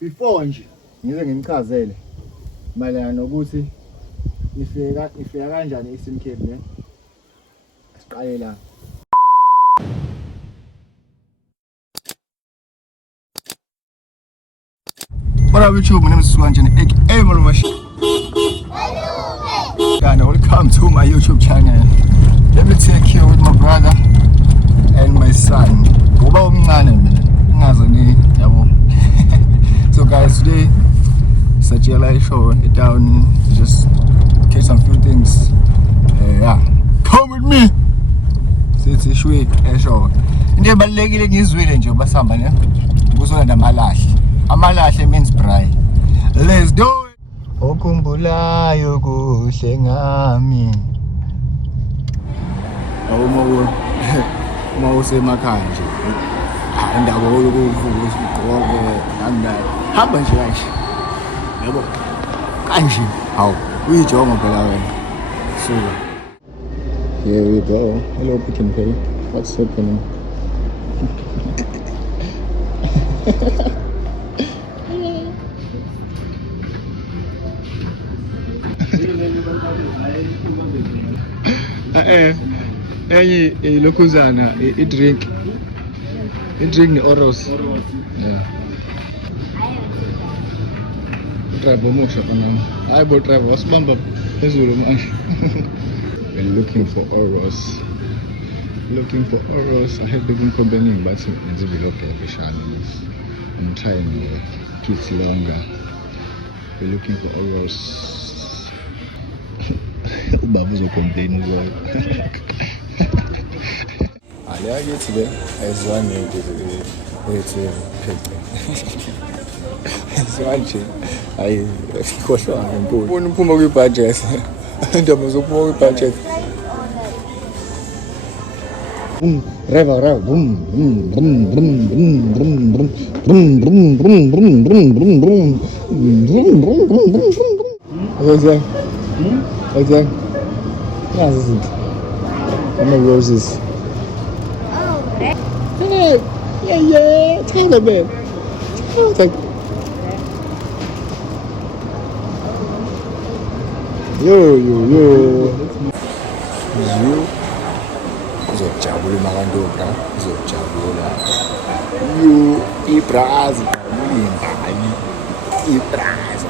Before nje ngize ngimchazele mayelana nokuthi ifika kanjani iSIM card ne? Siqale la. What up YouTube? My name is Swanjan, aka Malumash. And welcome to my YouTube channel. Let me take you with my brother and my son. So guys, today it's a GLI show down to just catch some few things. Yeah, come with me. Sithi shwe esho. Into ebalekile ngizwile nje basihamba ne. Kuzolanda amalahle means braai. Let's do it. Okhumbulayo kuhle ngami. Uma usemakhaya nje. Indaba yokuvuka isigqoko nandala. Hamba nje kanje. Yabo. Kanje. Hawu, uyijonga phela wena. Suka. Here we go. Hello, Pick n Pay. What's happening? Enye lokhuzana i-drink ne-Oros. Yeah. Drive omusha kanami. Hayi bo drive wasibamba phezulu manje. We're looking for Oros. I have been complaining but it's a bit okay. I'm trying to keep it longer. We're looking for Oros. Babu's complaining as well. I get to them as one name to it's one thing. I course I'm good. One Puma budget. And there was a Puma budget. Boom, rev, boom, boom, boom, boom, boom, boom, boom, boom, boom, boom, boom, boom, boom, boom, boom, boom, boom, boom. What's that? What's that? Yeah, this is it. No roses. Yeah, take a bit. Take. Yo. Uzojabula makandoda, uzojabula. Yo, ibrazi, mulingani. Ibrazi.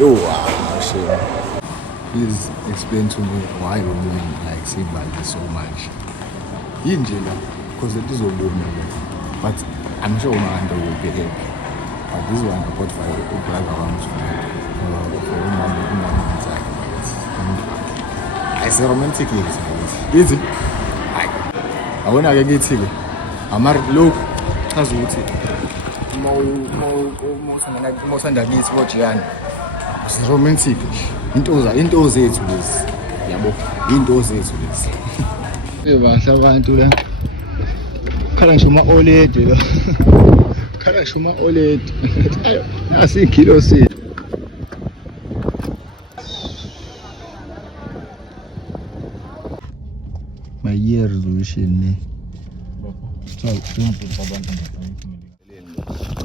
Yo, wow, shit. Please explain to me why women like Simbali so much. Injila, because it is a woman, but I'm sure Umanda will be happy. But this one I bought for a brother once for Umanda inside. I say romantically, it's easy. I want to get it. I'm married. Look, that's what it. Most underneath what you are. It's romantic. Into zethu lezi. Yabo, into zethu lezi. Ebahla abantu la. Khala ngisho ma OLED la. Khala ngisho ma OLED. Asi kilo si. My year resolution ne.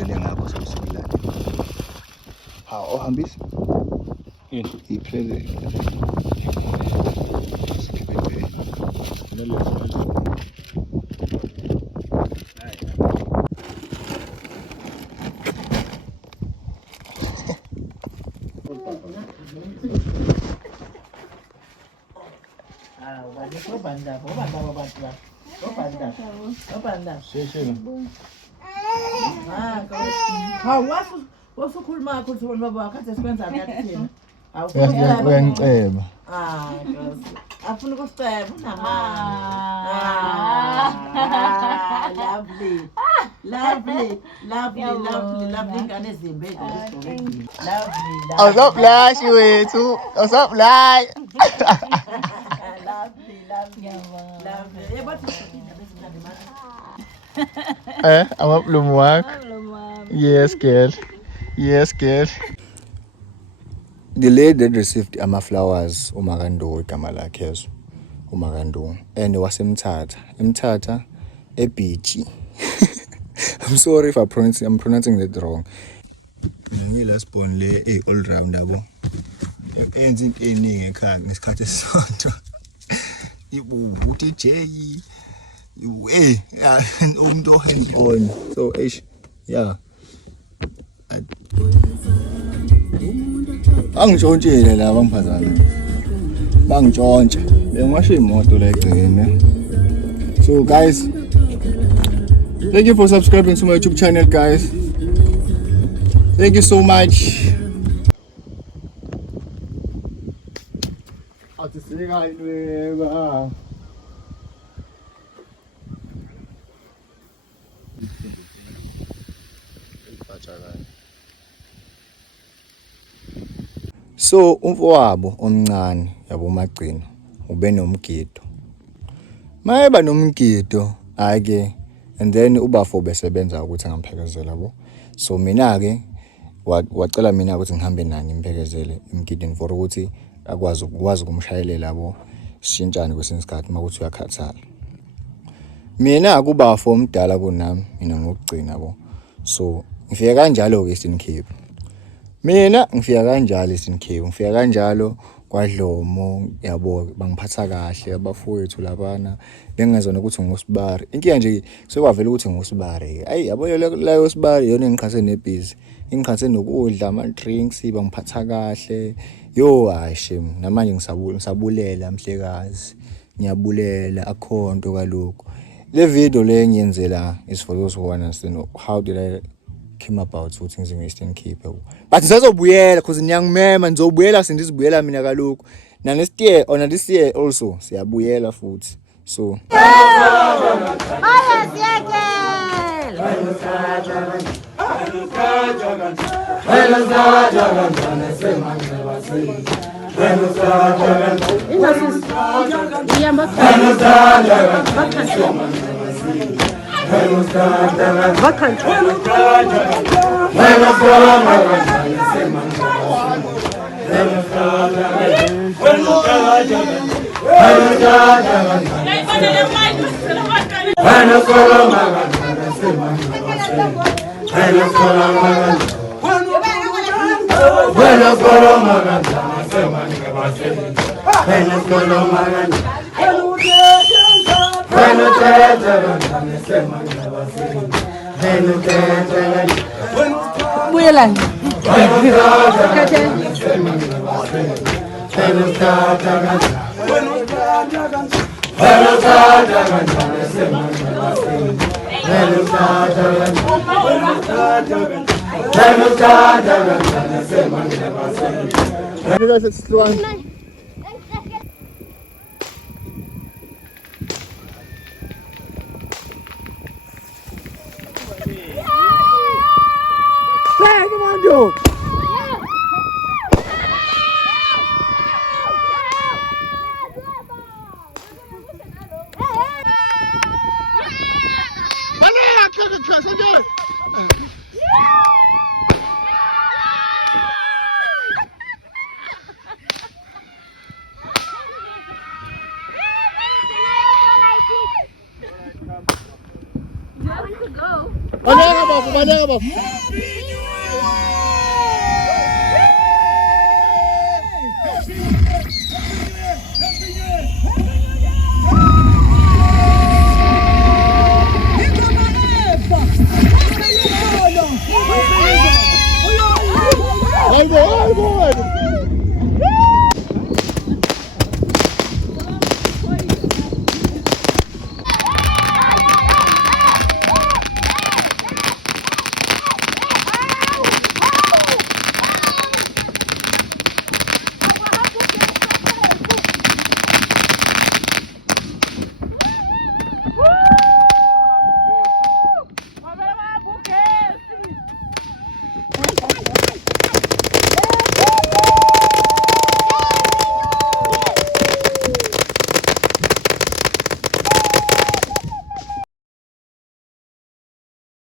Ngakho sokusibilana. Ha, ohambisa? Iplele. Wasukhuluma khuluma bakhathe sikwenza nyathini. Uyangiceba. Afuna ukusiceba unamanga. Lovely ngane ezimbe ezigqokile. Lovely. Awusablash wethu, awusablash. Lovely. Yabathi Amablomu wakho. Yes, girl. The lady that received flowers, uMakando igama lakhe yezo. uMakando and wasemthatha eBeach. I'm sorry if I'm pronouncing that wrong. Ngilast born le all round yabo. Enze into eningi ekhaya ngesikhathi esisodwa. Uthi J umuntu hands on. So yeah. Angitshontshile la bamphazana. Bangitshontsha. Bengiwasha imoto la egcine. So guys, thank you for subscribing to my YouTube channel, guys. Thank you so much. So umfowabo omncane yabo Magcino ube nomgido. Mayeba nomgido ake and then ubafo besebenza ukuthi ngamphelekezela yabo. So mina ke wacela mina ukuthi ngihambe nani imphekezele emgidini for ukuthi akwazi ukumshayelela yabo sishintshane kwesinye isikhathi makuthi uyakhathala. Mina akubafo omdala kunami mina ngokugcina yabo. So ngifika kanjalo ke Eastern Cape. Mina ngifika kanjalo Eastern Cape. Ngifika kanjalo kwaDlomo yabo bangiphatha kahle abafowethu labana bengezona ukuthi ngosibari. Inkinga nje sekwavela ukuthi ngosibari. Ayi yabo la yosibari yona engiqhase nebhizi. Engiqhase nokudla ama drinks bangiphatha kahle. Yo ashe namanje ngisabulela mhlekazi. Ngiyabulela akhonto kaloko. Le video le ngiyenzela is for those who understand how did I came about ukuthi ngize nge-Eastern Cape. But ngisazobuyela because ngiyangimema ngizobuyela sindizibuyela mina kaloko. Na next year or this year also siyabuyela futhi. So I want to go.